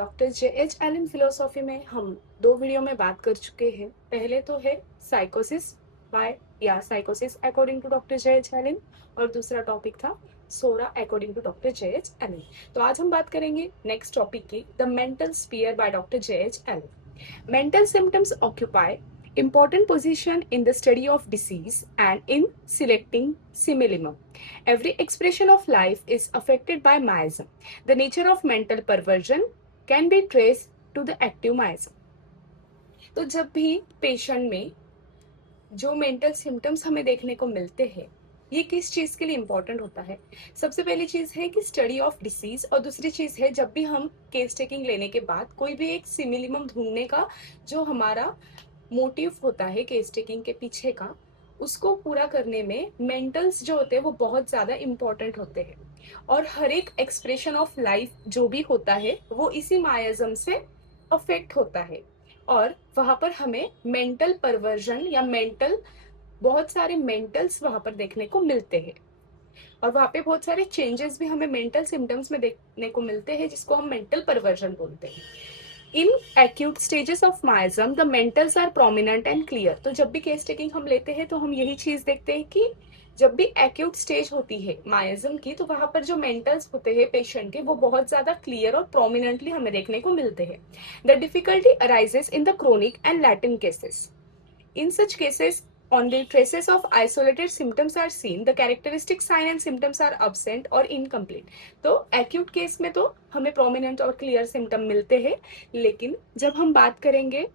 Doctor J H. Elon philosophy में हम दो वीडियो में बात कर चुके हैं। पहले तो है साइकोसिस बाय या साइकोसिस according to doctor J H. Allen और दूसरा टॉपिक था psora according to doctor J H. Allen. तो आज हम बात करेंगे नेक्स्ट टॉपिक की, the mental sphere by doctor J H. Allen. Mental symptoms occupy important position in the study of disease and in selecting simillimum. Every expression of life is affected by miasm. The nature of mental perversion can be traced to the active miasm. तो जब भी patient में जो mental symptoms हमें देखने को मिलते हैं, ये किस चीज के लिए इंपॉर्टेंट होता है? सबसे पहली चीज है कि स्टडी ऑफ डिसीज, और दूसरी चीज है जब भी हम केस टेकिंग लेने के बाद कोई भी एक सिमिलिमम ढूंढने का जो हमारा मोटिव होता है केस टेकिंग के पीछे का, उसको पूरा करने में मेंटल्स जो होते हैं वो बहुत ज्यादा इंपॉर्टेंट होते हैं। और हर एक एक्सप्रेशन ऑफ लाइफ जो भी होता है वो इसी मायाजम से अफेक्ट होता है, और वहां पर हमें मेंटल परवर्जन या बहुत सारे मेंटल्स वहां पर देखने को मिलते हैं। और वहां पे बहुत सारे चेंजेस भी हमें मेंटल सिम्टम्स में देखने को मिलते हैं, जिसको हम मेंटल परवर्जन बोलते हैं। In acute stages of miasm the mentals are prominent and clear. तो जब भी केस टेकिंग हम लेते हैं तो हम यही चीज देखते हैं कि जब भी एक्यूट स्टेज होती है माइजम की, तो वहां पर जो मेंटल्स होते हैं पेशेंट के वो बहुत ज्यादा क्लियर और प्रोमिनेंटली हमें देखने को मिलते हैं। The difficulty arises in the chronic and Latin cases. In such cases, only traces of isolated symptoms are seen. The characteristic sign and symptoms are absent or incomplete. तो acute केस में तो हमें prominent और clear symptom मिलते हैं, लेकिन जब हम बात करेंगे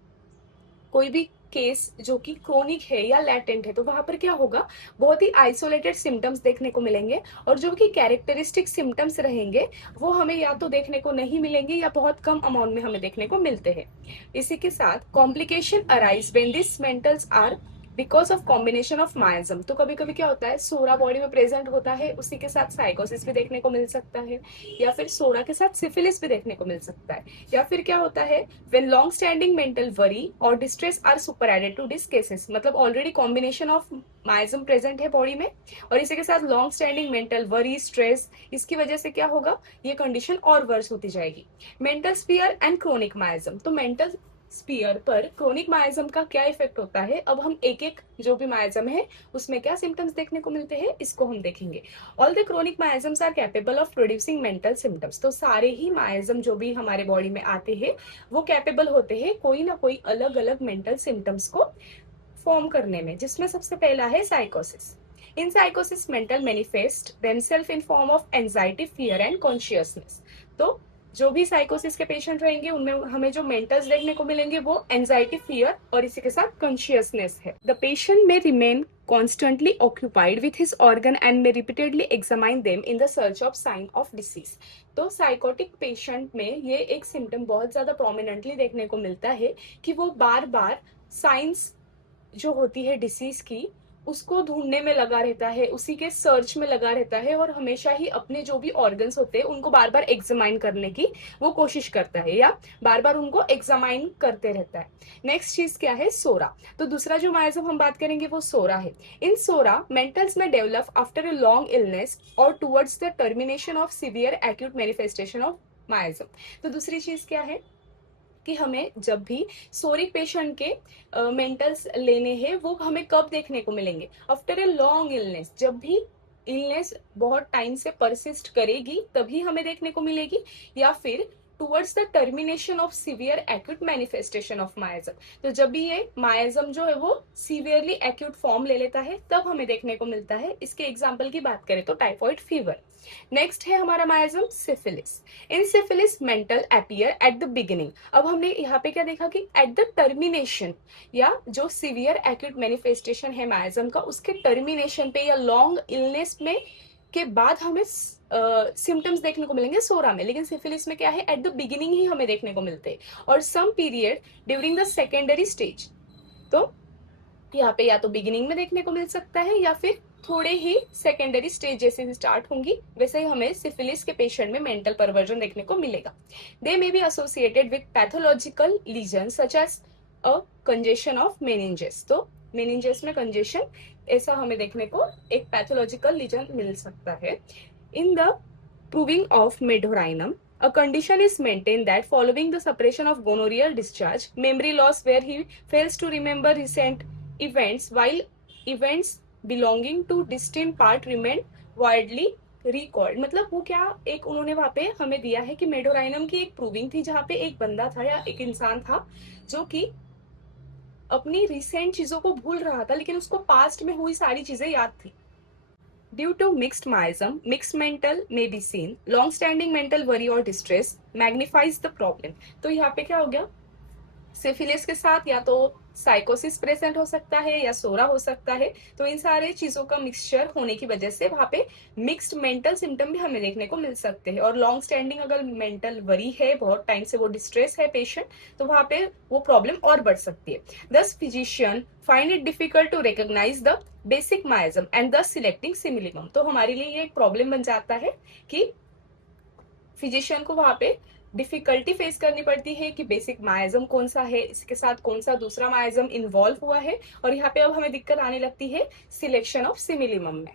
कोई भी केस जो कि क्रोनिक है या लैटेंट है, तो वहां पर क्या होगा, बहुत ही आइसोलेटेड सिम्टम्स देखने को मिलेंगे, और जो कि कैरेक्टरिस्टिक सिम्टम्स रहेंगे वो हमें या तो देखने को नहीं मिलेंगे या बहुत कम अमाउंट में हमें देखने को मिलते हैं। इसी के साथ complication arise when this mentals are because of combination of miasm. तो कभी कभी क्या होता है, सोरा बॉडी में प्रेजेंट होता है, उसी के साथ साइकोसिस भी देखने को मिल सकता है, या फिर सोरा के साथ सिफिलिस भी देखने को मिल सकता है, या फिर क्या होता है, when long standing mental worry और distress are super added to this cases. मतलब already combination of miasm present है बॉडी में, और इसी के साथ long standing mental worry stress, इसकी वजह से क्या होगा, ये कंडीशन और वर्स होती जाएगी। Mental sphere and chronic miasm. तो मेंटल स्पीयर पर क्रोनिक माइजम का क्या इफेक्ट होता है, अब हम एक एक जो भी माइजम है उसमें क्या सिम्टम्स देखने को मिलते हैं इसको हम देखेंगे। All the chronic miasms are capable of producing mental symptoms. तो सारे ही माइजम जो भी हमारे बॉडी में आते हैं वो कैपेबल होते हैं कोई ना कोई अलग अलग मेंटल सिम्टम्स को फॉर्म करने में, जिसमें सबसे पहला है साइकोसिस। इन साइकोसिस mental manifest themselves in form of anxiety, fear and consciousness. तो जो भी साइकोसिस के पेशेंट रहेंगे उनमें हमें जो मेंटल्स देखने को मिलेंगे वो एंजाइटी, फियर और इसी के साथ कॉन्शियसनेस है। द पेशेंट में remain constantly occupied with his organ and may repeatedly examine them in the search of sign of disease. तो साइकोटिक पेशेंट में ये एक सिम्टम बहुत ज्यादा प्रोमिनेंटली देखने को मिलता है कि वो बार बार साइंस जो होती है डिसीज की उसको ढूंढने में लगा रहता है, उसी के सर्च में लगा रहता है, और हमेशा ही अपने जो भी ऑर्गन्स होते हैं उनको बार बार एग्जामाइन करने की वो कोशिश करता है, या बार बार उनको एग्जामाइन करते रहता है। नेक्स्ट चीज क्या है, सोरा। तो दूसरा जो माइजम हम बात करेंगे वो सोरा है। इन सोरा मेंटल्स में develop after a long illness और towards the termination of severe acute manifestation of miasm. तो दूसरी चीज क्या है कि हमें जब भी सोरिक पेशेंट के मेंटल्स लेने हैं वो हमें कब देखने को मिलेंगे, आफ्टर ए लॉन्ग इलनेस। जब भी इलनेस बहुत टाइम से परसिस्ट करेगी तभी हमें देखने को मिलेगी, या फिर towards the termination of severe acute manifestation of मायाजम। तो जब भी ये मायाजम जो है वो सीवियरली एक्यूट फॉर्म ले लेता है तब हमें देखने को मिलता है। इसके एग्जाम्पल की बात करें तो टाइफॉइड फीवर। नेक्स्ट है हमारा मायाजम syphilis. In syphilis mental appear at the beginning. अब हमने यहाँ पे क्या देखा कि एट द टर्मिनेशन, या जो सीवियर एक्यूट मैनिफेस्टेशन है मायाजम का उसके टर्मिनेशन पे या लॉन्ग इलनेस में के बाद हमें सिम्टम्स देखने को मिलेंगे सोरा में, लेकिन सिफिलिस में क्या है, एट द बिगिनिंग ही हमें देखने को मिलते हैं, और some period during the secondary stage. तो यहाँ पे या तो बिगिनिंग में देखने को मिल सकता है या फिर थोड़े ही सेकेंडरी स्टेज जैसे स्टार्ट होंगी वैसे ही हमें सिफिलिस के पेशेंट में मेंटल परवर्जन देखने को मिलेगा। They may be associated with pathological lesion such as a congestion of meninges. तो मेनिंजेस में कंजेशन ऐसा हमें देखने को एक पैथोलॉजिकल लीजन मिल सकता है। In the proving of Medorrhinum A condition is maintained that following the suppression of gonorrheal discharge, memory loss where he fails to remember recent events while events belonging to distinct part remain widely recalled. मतलब वो क्या एक उन्होंने वहां पे हमें दिया है कि मेडोराइनम की एक प्रूविंग थी जहां पे एक बंदा था या एक इंसान था जो कि अपनी रिसेंट चीजों को भूल रहा था लेकिन उसको पास्ट में हुई सारी चीजें याद थी. Due to mixed miasm, mixed mental may be seen. Long-standing mental worry or distress magnifies the problem. तो यहाँ पे क्या हो गया, सिफिलिस के साथ या तो साइकोसिस प्रेजेंट हो सकता है या सोरा हो सकता है. तो इन सारे चीजों का मिक्सचर होने की वजह से वहां पे मिक्स्ड मेंटल सिम्टम भी हमें देखने को मिल सकते हैं. और लॉन्ग स्टैंडिंग अगर मेंटल वरी है, बहुत टाइम से वो डिस्ट्रेस है पेशेंट, तो वहां पे वो प्रॉब्लम और बढ़ सकती है. Thus physician find it difficult to recognise the basic miasm and thus selecting similimum. तो हमारे लिए ये एक प्रॉब्लम बन जाता है कि फिजिशियन को वहां पे डिफिकल्टी फेस करनी पड़ती है कि बेसिक माइजम कौन सा है, इसके साथ कौन सा दूसरा माइजम इन्वॉल्व हुआ है. और यहाँ पे अब हमें दिक्कत आने लगती है सिलेक्शन ऑफ सिमिलिमम में.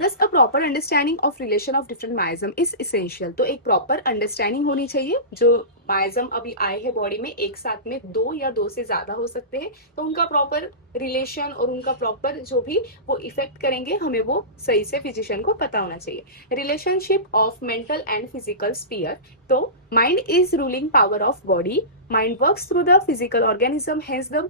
Thus, a proper understanding of relation of different miasm is essential. तो एक प्रॉपर अंडरस्टैंडिंग होनी चाहिए. जो माइजम अभी आए हैं बॉडी में एक साथ में दो या दो से ज्यादा हो सकते हैं, तो उनका प्रॉपर रिलेशन और उनका प्रॉपर जो भी वो इफेक्ट करेंगे हमें वो सही से फिजिशियन को पता होना चाहिए. Relationship of mental and physical sphere. तो mind is ruling power of body. Mind works through the physical organism.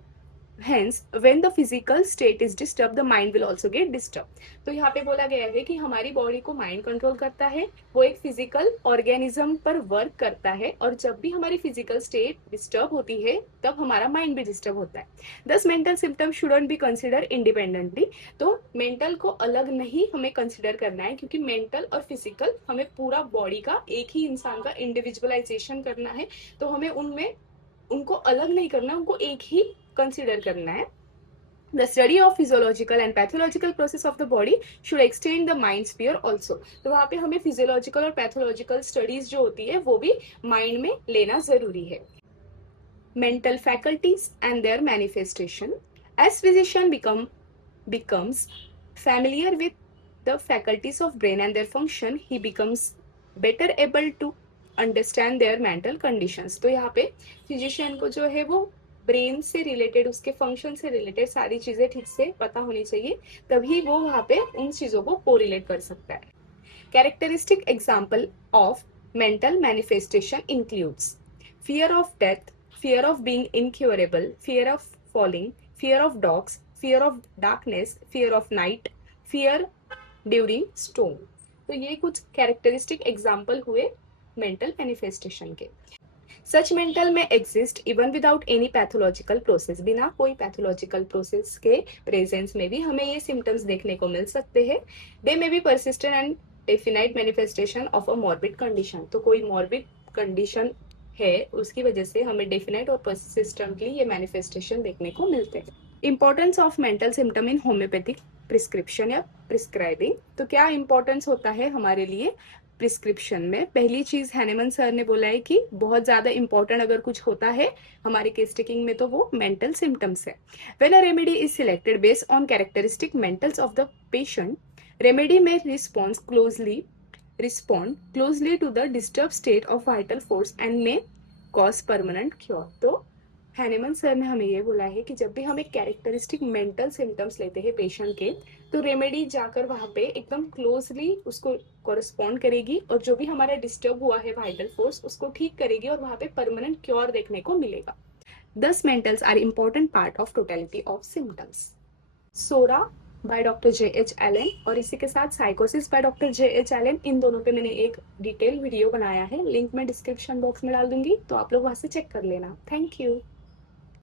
Hence, when the physical state is disturbed, the mind will also get disturbed. तो यहाँ पे बोला गया है कि हमारी body को माइंड कंट्रोल करता है, वो एक फिजिकल ऑर्गेनिज्म पर वर्क करता है, और जब भी हमारी फिजिकल स्टेट डिस्टर्ब होती है तब हमारा माइंड भी डिस्टर्ब होता है. दस mental symptom shouldn't be consider independently. तो मेंटल को अलग नहीं हमें कंसिडर करना है, क्योंकि मेंटल और फिजिकल हमें पूरा बॉडी का एक ही इंसान का इंडिविजुअलाइजेशन करना है. तो हमें उनमें उनको अलग नहीं करना, उनको एक ही कंसिडर करना है. The study of physiological and pathological process of the body should extend the mind sphere also. तो वहाँ पे हमें फिजियोलॉजिकल और पैथोलॉजिकल स्टडीज जो होती है वो भी माइंड में लेना जरूरी है. Mental faculties and their manifestation. As physician becomes familiar with the faculties of brain and their function, he becomes better able to understand their mental conditions. तो यहाँ पे फिजिशियन को जो है वो ब्रेन से रिलेटेड, उसके फंक्शन से रिलेटेड सारी चीजें ठीक से पता होनी चाहिए, तभी वो वहाँ पे उन चीजों को कोरिलेट कर सकता है. Characteristic example of mental manifestation includes fear of death, fear of being incurable, fear of falling, fear of dogs, fear of darkness, fear of night, fear during storm. तो ये कुछ कैरेक्टरिस्टिक एग्जाम्पल हुए mental manifestation के. सच mental में exist even without any pathological process. बिना कोई pathological process के presence में भी हमें ये सिम्टम्स देखने को मिल सकते हैं. They may be persistent and definite manifestation of a morbid condition. तो कोई मॉर्बिड कंडीशन है, उसकी वजह से हमें डेफिनाइट और परसिस्टेंटली ये मैनिफेस्टेशन देखने को मिलते हैं. Importance of mental symptom in homeopathic prescription या प्रिस्क्राइबिंग. तो क्या इंपॉर्टेंस होता है हमारे लिए प्रिस्क्रिप्शन में? पहली चीज हैनेमन सर ने बोला है कि बहुत ज्यादा इंपॉर्टेंट अगर कुछ होता है हमारे केस टेकिंग में तो वो मेंटल सिम्टम्स है. When a remedy is selected based on characteristic mentals of the patient, remedy में respond closely to the disturb state of vital force and may cause permanent cure. तो Hahnemann sir ने हमें ये बोला है कि जब भी हम एक कैरेक्टरिस्टिक मेंटल सिम्टम्स लेते हैं पेशेंट के, तो रेमेडी जाकर वहाँ पे एकदम क्लोजली उसको कॉरेस्पॉन्ड करेगी और जो भी हमारा डिस्टर्ब हुआ है वाइटल फोर्स उसको ठीक करेगी और वहाँ पे परमानेंट क्योर देखने को मिलेगा. 10 mentals are important part of totality of symptoms. Psora by doctor J H. Allen और इसी के साथ साइकोसिस बाय डॉक्टर जे.एच. एलन, इन दोनों पे मैंने एक डिटेल वीडियो बनाया है, लिंक मैं डिस्क्रिप्शन बॉक्स में डाल दूंगी, तो आप लोग वहां से चेक कर लेना. Thank you.